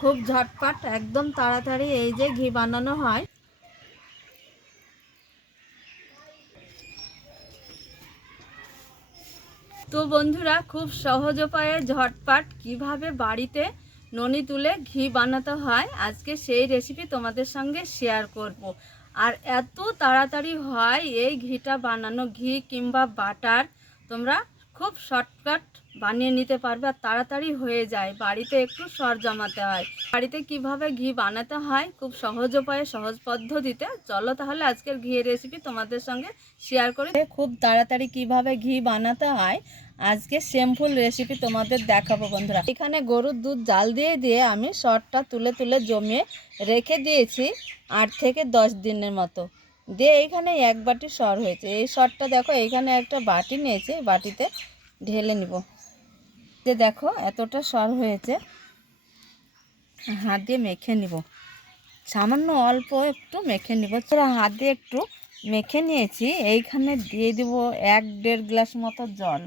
খুব ঝটপট, একদম তাড়াতাড়ি এই যে ঘি বানানো হয় তো বন্ধুরা, খুব সহজ উপায়ে ঝটপট কীভাবে বাড়িতে ননি তুলে ঘি বানাতে হয়, আজকে সেই রেসিপি তোমাদের সঙ্গে শেয়ার করব। আর এত তাড়াতাড়ি হয় এই ঘিটা বানানো, ঘি কিংবা বাটার, তোমরা খুব শর্টকাট বানিয়ে নিতে পারবে আর তাড়াতাড়ি হয়ে যায়। বাড়িতে একটু সর জমাতে হয়। বাড়িতে কীভাবে ঘি বানাতে হয়, খুব সহজ উপায়ে, সহজ পদ্ধতিতে। চলো তাহলে আজকের ঘিয়ের রেসিপি তোমাদের সঙ্গে শেয়ার করে। খুব তাড়াতাড়ি কীভাবে ঘি বানাতে হয়, আজকে সিম্পল রেসিপি তোমাদের দেখাবো বন্ধুরা। এখানে গরুর দুধ জাল দিয়ে দিয়ে আমি শর্টটা তুলে তুলে জমিয়ে রেখে দিয়েছি আট থেকে দশ দিনের মতো। দিয়ে এইখানে এক বাটি সর হয়েছে। এই সরটা দেখো এইখানে একটা বাটি নিয়েছে, বাটিতে ঢেলে নিব। যে দেখো, এতটা সর হয়েছে। হাত দিয়ে মেখে নিব। সামান্য অল্প একটু মেখে নিব। তোরা হাত দিয়ে একটু মেখে নিয়েছি। এইখানে দিয়ে দিব এক দেড় গ্লাস মতো জল।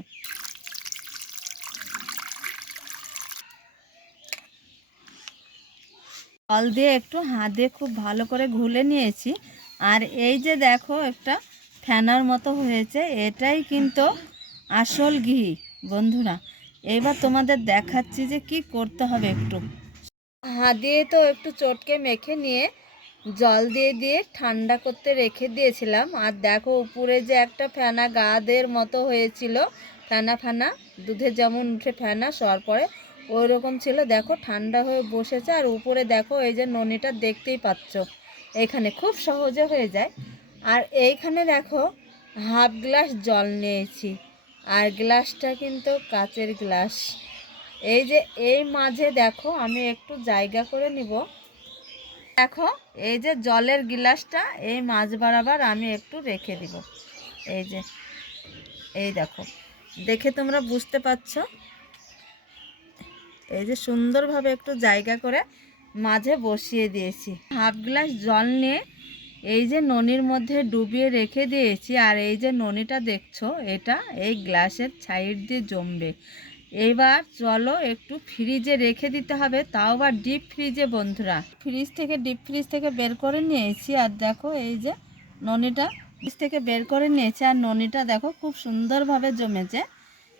জল দিয়ে একটু হাত দিয়ে খুব ভালো করে ঘুলে নিয়েছি। আর এই যে দেখো একটা ফ্যানার মতো হয়েছে, এটাই কিন্তু আসল ঘি। বন্ধুরা, এবার তোমাদের দেখাচ্ছি যে কি করতে হবে একটু। হাত দিয়ে তো একটু চটকে মেখে নিয়ে জল দিয়ে দিয়ে ঠান্ডা করতে রেখে দিয়েছিলাম। আর দেখো, উপরে যে একটা ফেনা গাদের মতো হয়েছিল, ফেনা ফেনা দুধে যেমন উঠে ফেনা সর পরে ওই রকম ছিল। দেখো, ঠান্ডা হয়ে বসেছে। আর উপরে দেখো, এই যে ননিটা দেখতেই পাচ্ছ। এখানে খুব সহজে হয়ে যায়। আর এইখানে দেখো, হাফ গ্লাস জল নিয়েছি। আর গ্লাসটা কিন্তু কাচের গ্লাস। এই যে, এই মাঝে দেখো, আমি একটু জায়গা করে নিব। দেখো, এই যে জলের গ্লাসটা, এই মাছ বরাবর আমি একটু রেখে দিব। এই যে, এই দেখো, দেখে তোমরা বুঝতে পারছ? এই যে সুন্দরভাবে একটু জায়গা করে মাঝে বসিয়ে দিয়েছি। হাফ গ্লাস জল নিয়ে এই যে ননির মধ্যে ডুবিয়ে রেখে দিয়েছি, আর এই যে ননিটা দেখছ, এটা এই গ্লাসের সাইড দিয়ে জমবে। এবার চলো একটু ফ্রিজে রেখে দিতে হবে, তাও আবার ডিপ ফ্রিজে বন্ধুরা। ফ্রিজ থেকে, ডিপ ফ্রিজ থেকে বের করে নিয়েছি, আর দেখো এই যে ননিটা ফ্রিজ থেকে বের করে নিয়েছি, আর ননিটা দেখো খুব সুন্দরভাবে জমেছে।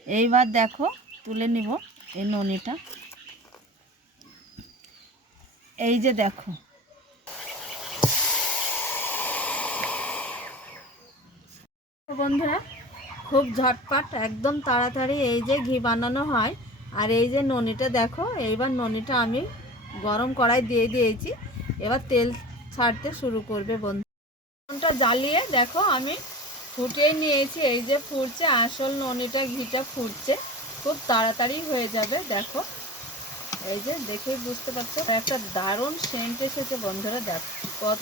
এইবার দেখো তুলে নিব এই ননিটা। এই যে দেখো। বন্ধুরা, খুব ঝটপট, একদম তাড়াতাড়ি এই যে ঘি বানানো হয়। আর এই যে ননিটা দেখো, এইবার ননিটা আমি গরম কড়াই দিয়ে দিয়েছি। এবার তেল ছাড়তে শুরু করবে বন্ধু। ননটা জ্বালিয়ে দেখো, আমি ফুটিয়ে নিয়েছি। এই যে ফুটছে, আসল ননিটা ঘিটা ফুটছে। খুব তাড়াতাড়ি হয়ে যাবে, দেখো। এই যে দেখেই বুঝতে পারছ, একটা দারুণ সেন্ট এসেছে বন্ধুরা, দেখো কত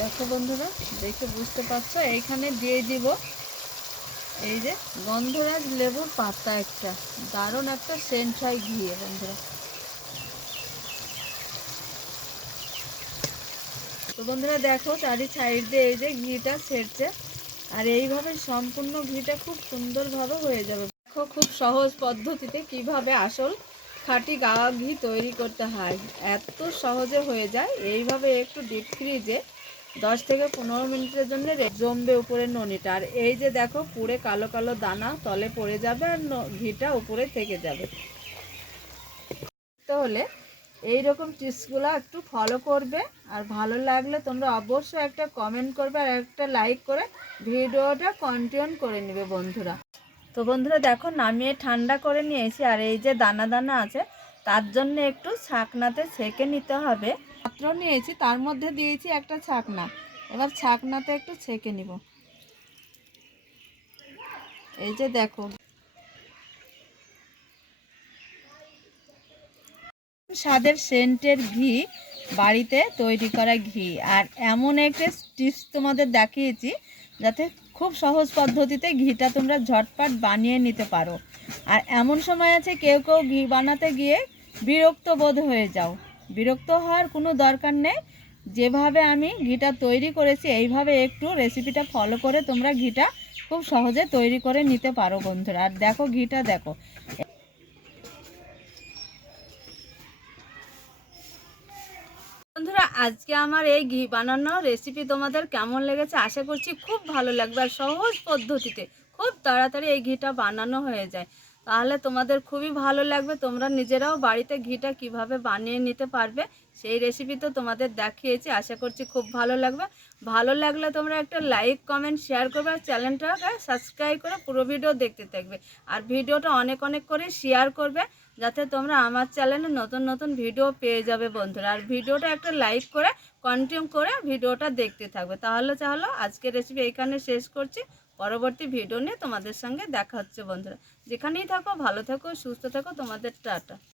দেখো বন্ধুরা, দেখে বুঝতে পারছ, এইখানে দিয়ে দিব। এই যে গন্ধরাজ লেবুর পাতা একটা, দারুণ একটা সেন্ট হয় ঘিয়ে বন্ধুরা। তো বন্ধুরা দেখো, চারি সাইড দিয়ে এই যে ঘিটা ছেড়ছে, আর এইভাবে সম্পূর্ণ ঘিটা খুব সুন্দরভাবে হয়ে যাবে। দেখো খুব সহজ পদ্ধতিতে কীভাবে আসল খাঁটি গাওয়া ঘি তৈরি করতে হয়। এত সহজে হয়ে যায়। এইভাবে একটু ডিপ ফ্রিজে দশ থেকে পনেরো মিনিটের জন্য জমবে উপরে ননিটা। আর এই যে দেখো পুরে কালো কালো দানা তলে পড়ে যাবে আর ঘিটা উপরে থেকে যাবে। তাহলে এই রকম টিপসগুলো একটু ফলো করবে। আর ভালো লাগলে তোমরা অবশ্যই একটা কমেন্ট করবে আর একটা লাইক করে ভিডিওটা কন্টিনিউ করে নেবে বন্ধুরা। তো বন্ধুরা দেখো, নামিয়ে ঠান্ডা করে নিয়েছি, আর এই যে দানা দানা আছে, তার জন্য একটু ছাকনাতে ছেঁকে নিতে হবে। পাত্র নিয়েছি, তার মধ্যে দিয়েছি একটা ছাকনা। এবার ছাকনাতে একটু ছেঁকে নিব। এই যে দেখো। স্বাদের সেন্টের ঘি, বাড়িতে তৈরি করা ঘি। আর এমন একটা টিপস তোমাদের দেখিয়েছি, যাতে খুব সহজ পদ্ধতিতে ঘিটা তোমরা ঝটপট বানিয়ে নিতে পারো। আর এমন সময় আছে কেউ কেউ ঘি বানাতে গিয়ে বিরক্ত বোধ হয়ে যাও। বিরক্ত হওয়ার কোনো দরকার নেই। যেভাবে আমি ঘিটা তৈরি করেছি, এইভাবে একটু রেসিপিটা ফলো করে তোমরা ঘিটা খুব সহজে তৈরি করে নিতে পারো বন্ধুরা। আর দেখো ঘিটা, দেখো। বন্ধুরা, আজকে আমার এই ঘি বানানোর রেসিপি তোমাদের কেমন লেগেছে আশা করছি খুব ভালো লাগবে আর সহজ পদ্ধতিতে খুব তাড়াতাড়ি এই ঘিটা বানানো হয়ে যায়। তাহলে তোমাদের খুবই ভালো লাগবে, তোমরা নিজেরাও বাড়িতে ঘিটা কীভাবে বানিয়ে নিতে পারবে সেই রেসিপি তো তোমাদের দেখিয়েছি, আশা করছি খুব ভালো লাগবে। ভালো লাগলে তোমরা একটা লাইক কমেন্ট শেয়ার করবে আর চ্যানেলটাকে সাবস্ক্রাইব করে পুরো ভিডিও দেখতে থাকবে। আর ভিডিওটা অনেক অনেক করে শেয়ার করবে। যাতে তোমরা আমার চ্যানেলে নতুন নতুন ভিডিও পেয়ে যাবে বন্ধুরা। আর ভিডিওটা একটা লাইক করে কন্টিনিউ করে ভিডিওটা দেখতে থাকবে। তাহলে তাহলে আজকের রেসিপি এইখানে শেষ করছি। পরবর্তী ভিডিও নিয়ে তোমাদের সঙ্গে দেখা হচ্ছে বন্ধুরা। যেখানেই থাকো, ভালো থাকো, সুস্থ থাকো, তোমাদের টাটা।